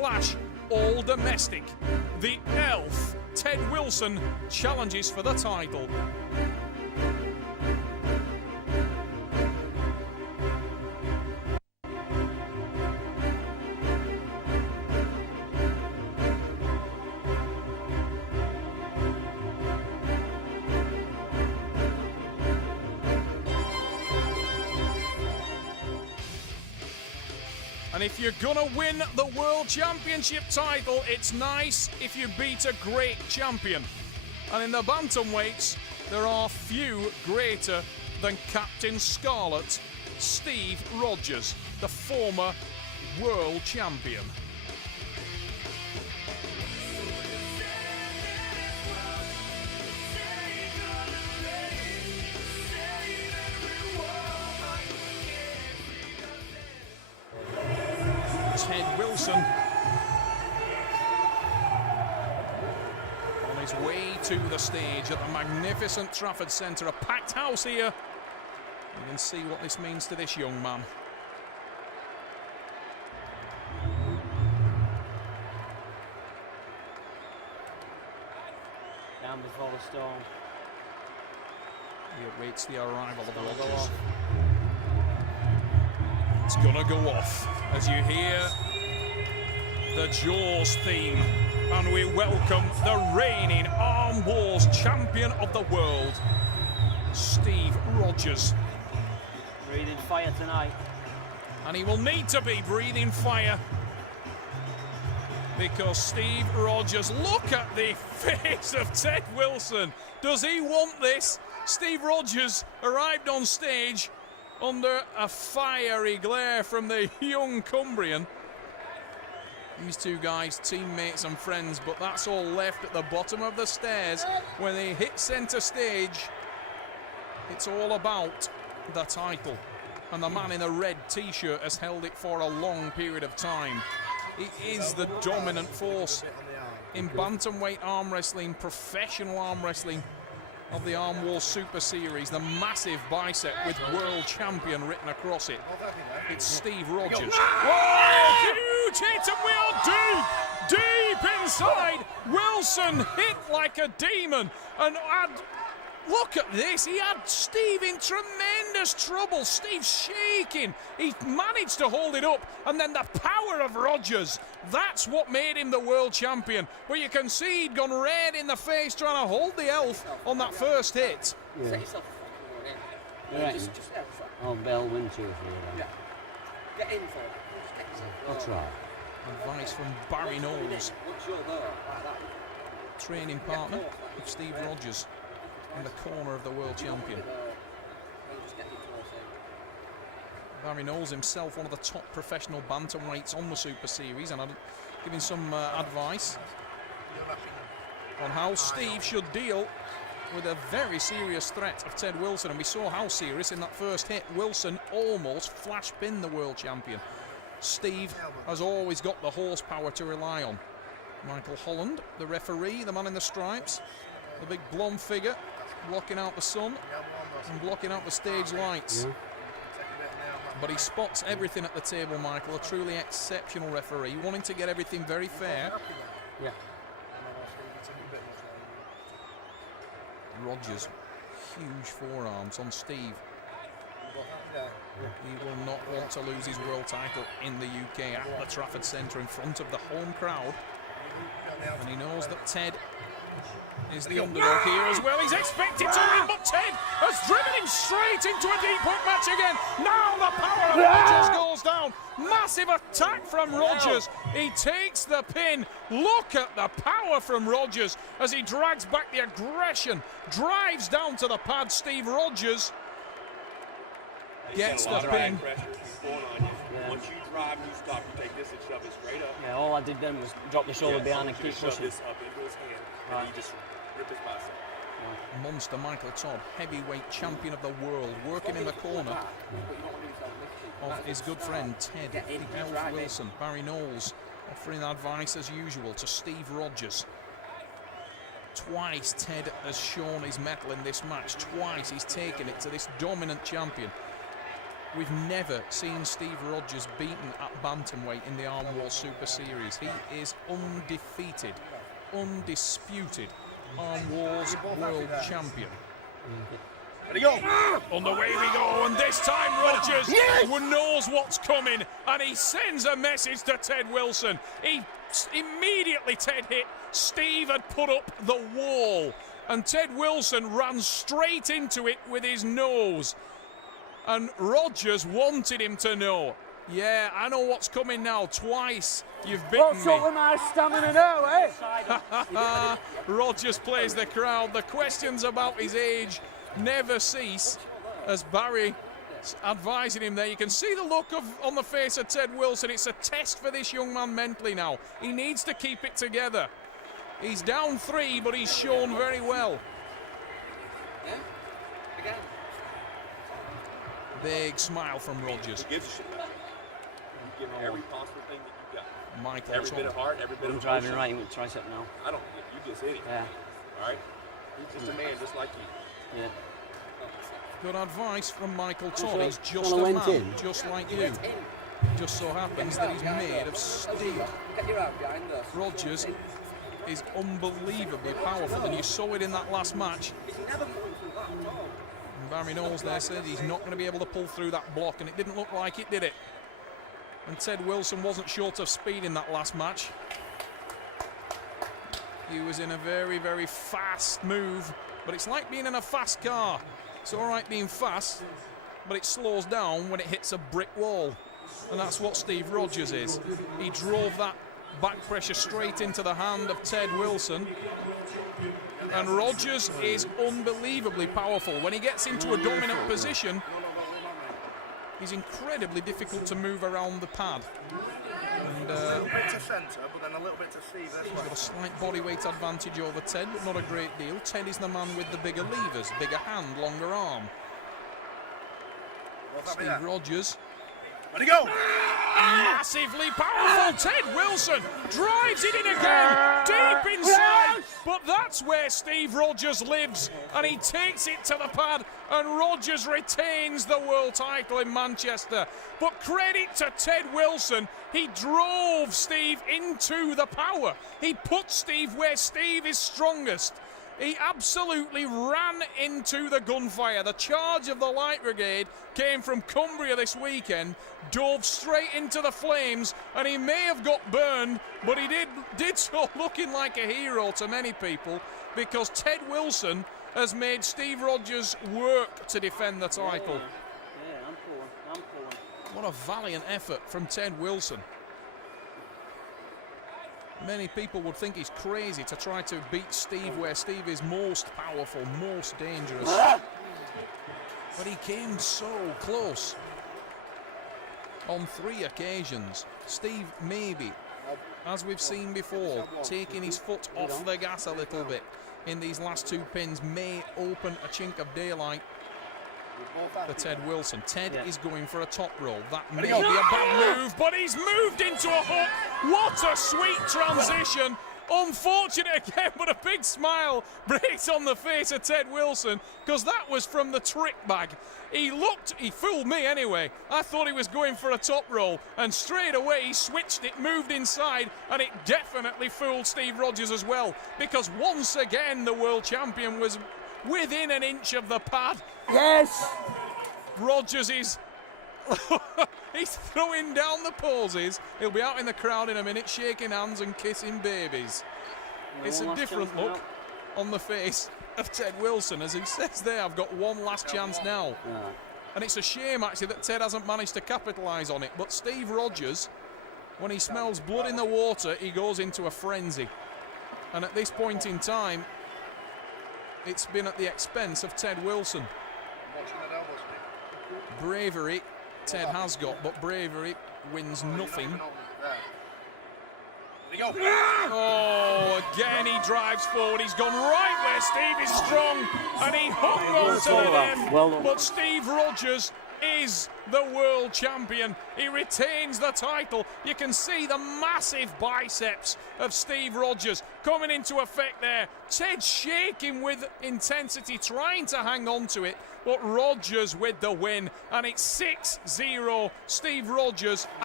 clash, all domestic. The Elf, Ted Wilson, challenges for the title. And if you're gonna win the World Championship title, it's nice if you beat a great champion. And in the bantamweights, there are few greater than Captain Scarlet, Steve Rogers, the former world champion. Ted Wilson on his way to the stage at the magnificent Trafford Centre. A packed house here. You can see what this means to this young man. Down before the storm. He awaits the arrival of the Rogers. It's gonna go off as you hear the Jaws theme, and we welcome the reigning Arm Wars champion of the world, Steve Rogers. Breathing fire tonight. And he will need to be breathing fire, because Steve Rogers, look at the face of Ted Wilson. Does he want this? Steve Rogers arrived on stage under a fiery glare from the young Cumbrian. These two guys, teammates and friends, but that's all left at the bottom of the stairs. When they hit centre stage, it's all about the title. And the man in the red t-shirt has held it for a long period of time. He is the dominant force in bantamweight arm wrestling, professional arm wrestling of the Arm Wars Super Series, the massive bicep with world champion written across it. It's Steve Rogers. Whoa, huge hit, and we are deep inside. Wilson hit like a demon, and look at this, he had Steve in tremendous trouble. Steve's shaking. He managed to hold it up, and then the power of Rogers, that's what made him the world champion. But you can see he'd gone red in the face trying to hold the Elf on that first hit. Yeah. Yeah. Just oh, Bell wins you for that. Yeah. Get in for it. That's right. Advice from Barry Knowles, training partner of Steve Rogers, in the corner of the world champion. Barry Knowles himself, one of the top professional bantamweights on the Super Series, and giving some advice on how Steve should deal with a very serious threat of Ted Wilson. And we saw how serious in that first hit. Wilson almost flash pinned the world champion. Steve has always got the horsepower to rely on. Michael Holland, the referee, the man in the stripes, the big blonde figure, blocking out the sun and blocking out the stage lights. Yeah. But he spots everything at the table, Michael. A truly exceptional referee, wanting to get everything very fair. Yeah. Rogers, huge forearms on Steve. He will not want to lose his world title in the UK at the Trafford Centre in front of the home crowd. And he knows that Ted is the underdog here as well. He's expected to win, but Ted has driven him straight into a deep hook match again. Now the power of Rogers goes down. Massive attack from Rogers. He takes the pin. Look at the power from Rogers as he drags back the aggression, drives down to the pad. Steve Rogers gets the pin. Once you drive, you stop, you take this and shove it straight up. Yeah, all I did then was drop the shoulder behind and keep pushing. This up into his hand, and you just rip his bicep. Monster Michael Todd, heavyweight champion of the world, working in the corner of his good friend Ted the Elf Wilson. Barry Knowles offering advice as usual to Steve Rogers. Twice Ted has shown his mettle in this match. Twice he's taken it to this dominant champion. We've never seen Steve Rogers beaten at bantamweight in the Arm War Super Series. He is undefeated, undisputed Arm Wars World Champion. Ready, go! On the way we go, and this time Rogers knows what's coming, and he sends a message to Ted Wilson. He immediately, Ted hit, Steve had put up the wall, and Ted Wilson ran straight into it with his nose. And Rogers wanted him to know, yeah, I know what's coming now. Twice you've bitten me. What's up with my stamina now, eh? Rogers plays the crowd. The questions about his age never cease as Barry advising him there. You can see the look on the face of Ted Wilson. It's a test for this young man mentally now. He needs to keep it together. He's down 3, but he's shown very well. Yeah? Again. Big smile from Rogers. Who gives a shit about it? You give every possible thing that you got. Michael Every bit of heart, every bit I'm of driving emotion. right with tricep now. I don't get you just hit it. Yeah. All right? He's just a man just like you. Yeah. Good advice from Michael Todd. He's just Well, a I went man, in. just like You you. went in. Just so happens that he's made of steel. Get your arm behind us. Rogers is unbelievably powerful, and you saw it in that last match. He's never fallen through that at all. And Barry Knowles there said he's not going to be able to pull through that block, and it didn't look like it, did it? And Ted Wilson wasn't short of speed in that last match. He was in a very, very fast move, but it's like being in a fast car. It's all right being fast, but it slows down when it hits a brick wall. And that's what Steve Rogers is. He drove that back pressure straight into the hand of Ted Wilson. And Rogers is unbelievably powerful. When he gets into a dominant position, he's incredibly difficult to move around the pad. And A little bit to centre, but then a little bit to Steve. he's got a slight body weight advantage over Ted, but not a great deal. Ted is the man with the bigger levers, bigger hand, longer arm. Steve Rogers, Ready, go! massively powerful. Ted Wilson drives it in again, deep inside. But that's where Steve Rogers lives, and he takes it to the pad, and Rogers retains the world title in Manchester. But credit to Ted Wilson, he drove Steve into the power. He put Steve where Steve is strongest. He absolutely ran into the gunfire. The charge of the Light Brigade came from Cumbria this weekend, dove straight into the flames, and he may have got burned, but he did so looking like a hero to many people, because Ted Wilson has made Steve Rogers work to defend the title. Yeah, I'm pulling. What a valiant effort from Ted Wilson. Many people would think he's crazy to try to beat Steve where Steve is most powerful, most dangerous. But he came so close on 3 occasions. Steve maybe, as we've seen before, taking his foot off the gas a little bit in these last 2 pins may open a chink of daylight for Ted Wilson. Ted is going for a top roll. That may be a bad move, but he's moved into a hook. What a sweet transition. Unfortunate again, but a big smile breaks on the face of Ted Wilson, because that was from the trick bag. He fooled me anyway. I thought he was going for a top roll, and straight away he switched it, moved inside, and it definitely fooled Steve Rogers as well, because once again the world champion was within an inch of the pad. Yes! Rogers is he's throwing down the poses. He'll be out in the crowd in a minute, shaking hands and kissing babies. It's a different look on the face of Ted Wilson, as he says there, I've got one last chance now. Yeah. And it's a shame actually that Ted hasn't managed to capitalise on it, but Steve Rogers, when he smells blood in the water, he goes into a frenzy. And at this point in time, it's been at the expense of Ted Wilson. Bravery Ted has got, but bravery wins nothing. Oh, again he drives forward. He's gone right where Steve is strong, and he hung on to the end. Well done. But Steve Rogers is the world champion. He retains the title. You can see the massive biceps of Steve Rogers coming into effect there. Ted shaking with intensity, trying to hang on to it, but Rogers with the win, and it's 6-0 Steve Rogers.